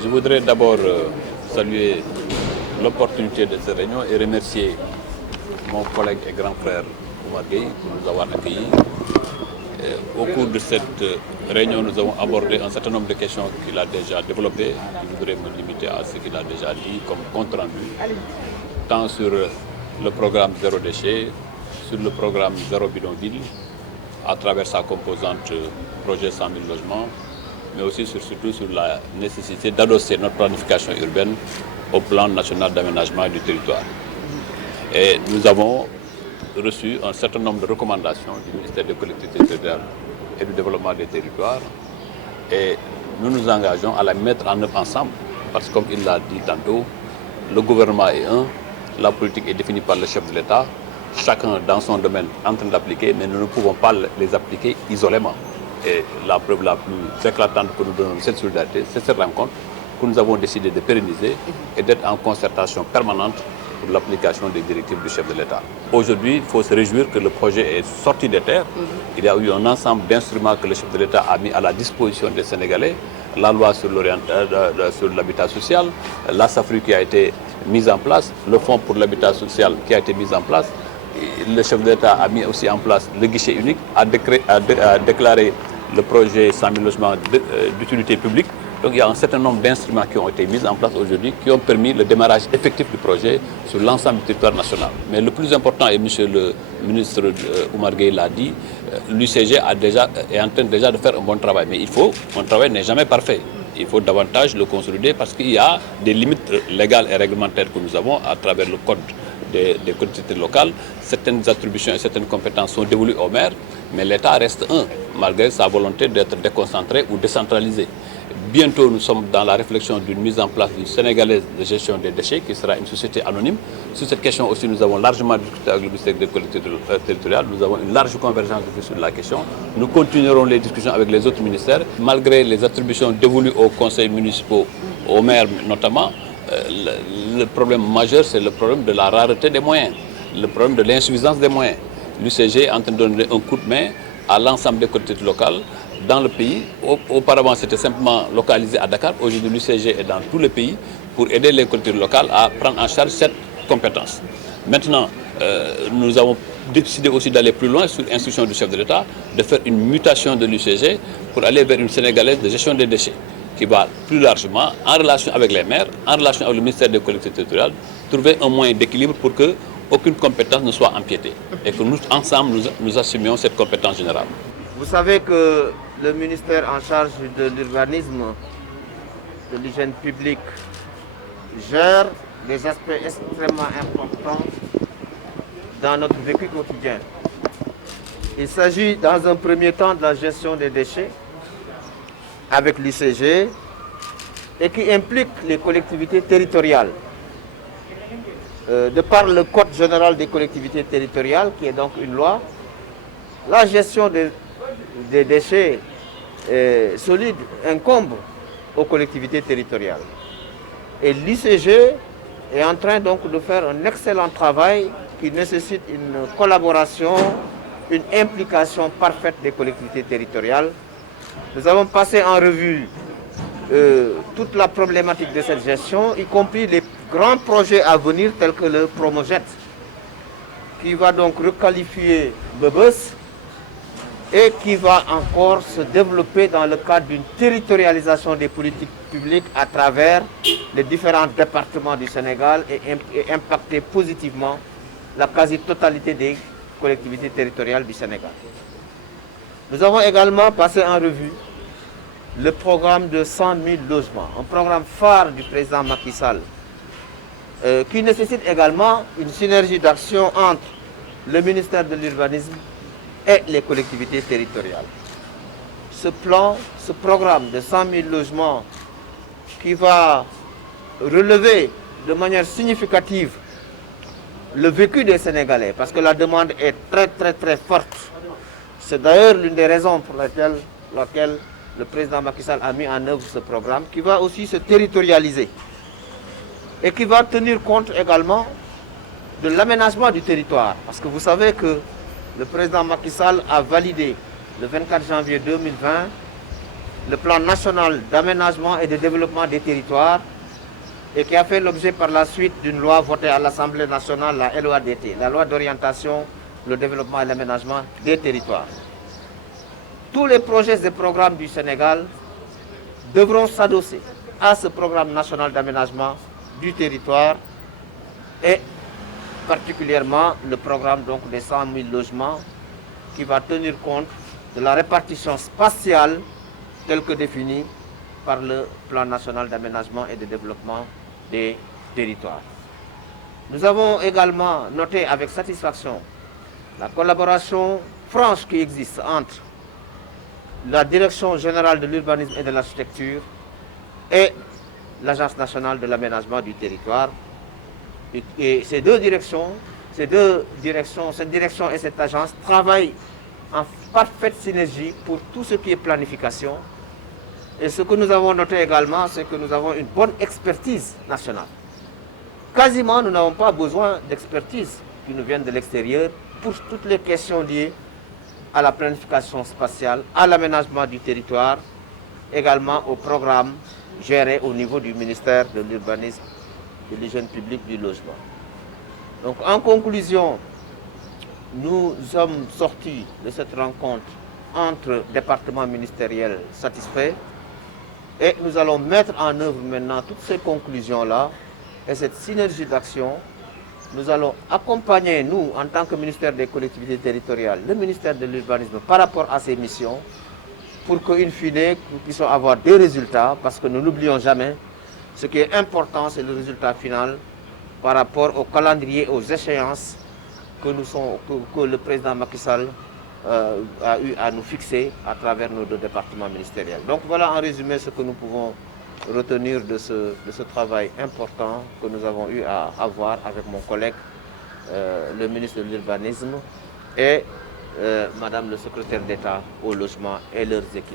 Je voudrais d'abord saluer l'opportunité de cette réunion et remercier mon collègue et grand frère Oumar Gueye pour nous avoir accueillis. Au cours de cette réunion, nous avons abordé un certain nombre de questions qu'il a déjà développées. Je voudrais me limiter à ce qu'il a déjà dit comme compte rendu, tant sur le programme Zéro Déchet, sur le programme Zéro Bidonville, à travers sa composante projet 100 000 logements, mais aussi surtout sur la nécessité d'adosser notre planification urbaine au plan national d'aménagement du territoire. Et nous avons reçu un certain nombre de recommandations du ministère des collectivités territoriales et du développement des territoires. Et nous nous engageons à la mettre en œuvre ensemble, parce que comme il l'a dit tantôt, le gouvernement est un, la politique est définie par le chef de l'État, chacun dans son domaine en train d'appliquer, mais nous ne pouvons pas les appliquer isolément. Et la preuve la plus éclatante que nous donnons de cette solidarité, c'est cette rencontre que nous avons décidé de pérenniser et d'être en concertation permanente pour l'application des directives du chef de l'État. Aujourd'hui, il faut se réjouir que le projet est sorti des terres. Il y a eu un ensemble d'instruments que le chef de l'État a mis à la disposition des Sénégalais. La loi sur l'habitat social, la SAFRU qui a été mise en place, le fonds pour l'habitat social qui a été mis en place. Le chef de l'État a mis aussi en place le guichet unique, a déclaré le projet 100 000 logements d'utilité publique. Donc il y a un certain nombre d'instruments qui ont été mis en place aujourd'hui qui ont permis le démarrage effectif du projet sur l'ensemble du territoire national. Mais le plus important, et M. le ministre Oumar Gueye l'a dit, l'UCG est en train déjà de faire un bon travail. Mais un travail n'est jamais parfait. Il faut davantage le consolider parce qu'il y a des limites légales et réglementaires que nous avons à travers le code des collectivités locales. Certaines attributions et certaines compétences sont dévolues aux maires, mais l'État reste un, malgré sa volonté d'être déconcentré ou décentralisé. Bientôt, nous sommes dans la réflexion d'une mise en place d'une sénégalaise de gestion des déchets qui sera une société anonyme. Sur cette question aussi, nous avons largement discuté avec le ministère des collectivités territoriales. Nous avons une large convergence sur la question. Nous continuerons les discussions avec les autres ministères. Malgré les attributions dévolues aux conseils municipaux, aux maires notamment, le problème majeur, c'est le problème de la rareté des moyens, le problème de l'insuffisance des moyens. L'UCG est en train de donner un coup de main à l'ensemble des collectivités locales dans le pays. Auparavant, c'était simplement localisé à Dakar. Aujourd'hui, l'UCG est dans tout le pays pour aider les collectivités locales à prendre en charge cette compétence. Maintenant, nous avons décidé aussi d'aller plus loin sur instruction du chef de l'État, de faire une mutation de l'UCG pour aller vers une sénégalaise de gestion des déchets qui va plus largement, en relation avec les maires, en relation avec le ministère des collectivités territoriales, trouver un moyen d'équilibre pour que aucune compétence ne soit empiétée et que nous, ensemble, nous assumions cette compétence générale. Vous savez que le ministère en charge de l'urbanisme, de l'hygiène publique, gère des aspects extrêmement importants dans notre vécu quotidien. Il s'agit dans un premier temps de la gestion des déchets avec l'UCG et qui implique les collectivités territoriales. De par le Code général des collectivités territoriales, qui est donc une loi, la gestion des déchets solides incombe aux collectivités territoriales. Et l'UCG est en train donc de faire un excellent travail qui nécessite une collaboration, une implication parfaite des collectivités territoriales. Nous avons passé en revue toute la problématique de cette gestion, y compris les grands projets à venir tels que le Promojet, qui va donc requalifier Bebes et qui va encore se développer dans le cadre d'une territorialisation des politiques publiques à travers les différents départements du Sénégal et impacter positivement la quasi-totalité des collectivités territoriales du Sénégal. Nous avons également passé en revue le programme de 100 000 logements, un programme phare du président Macky Sall, qui nécessite également une synergie d'action entre le ministère de l'Urbanisme et les collectivités territoriales. Ce programme de 100 000 logements qui va relever de manière significative le vécu des Sénégalais, parce que la demande est très forte. C'est d'ailleurs l'une des raisons pour laquelle le président Macky Sall a mis en œuvre ce programme, qui va aussi se territorialiser et qui va tenir compte également de l'aménagement du territoire. Parce que vous savez que le président Macky Sall a validé le 24 janvier 2020 le plan national d'aménagement et de développement des territoires et qui a fait l'objet par la suite d'une loi votée à l'Assemblée nationale, la LOADT, la loi d'orientation, le développement et l'aménagement des territoires. Tous les projets et programmes du Sénégal devront s'adosser à ce programme national d'aménagement du territoire et particulièrement le programme donc, des 100 000 logements qui va tenir compte de la répartition spatiale telle que définie par le plan national d'aménagement et de développement des territoires. Nous avons également noté avec satisfaction la collaboration franche qui existe entre la Direction générale de l'urbanisme et de l'architecture et l'Agence nationale de l'aménagement du territoire. Et ces deux directions, cette direction et cette agence travaillent en parfaite synergie pour tout ce qui est planification. Et ce que nous avons noté également, c'est que nous avons une bonne expertise nationale. Quasiment, nous n'avons pas besoin d'expertise qui nous viennent de l'extérieur pour toutes les questions liées à la planification spatiale, à l'aménagement du territoire, également au programme géré au niveau du ministère de l'Urbanisme, de l'Hygiène publique, du logement. Donc en conclusion, nous sommes sortis de cette rencontre entre départements ministériels satisfaits et nous allons mettre en œuvre maintenant toutes ces conclusions-là et cette synergie d'action. Nous allons accompagner, nous, en tant que ministère des collectivités territoriales, le ministère de l'urbanisme par rapport à ces missions pour qu'in fine, nous puissions avoir des résultats parce que nous n'oublions jamais, ce qui est important, c'est le résultat final par rapport au calendrier, aux échéances que le président Macky Sall a eu à nous fixer à travers nos deux départements ministériels. Donc voilà en résumé ce que nous pouvons retenir de ce travail important que nous avons eu à avoir avec mon collègue, le ministre de l'Urbanisme et Madame le secrétaire d'État au logement et leurs équipes.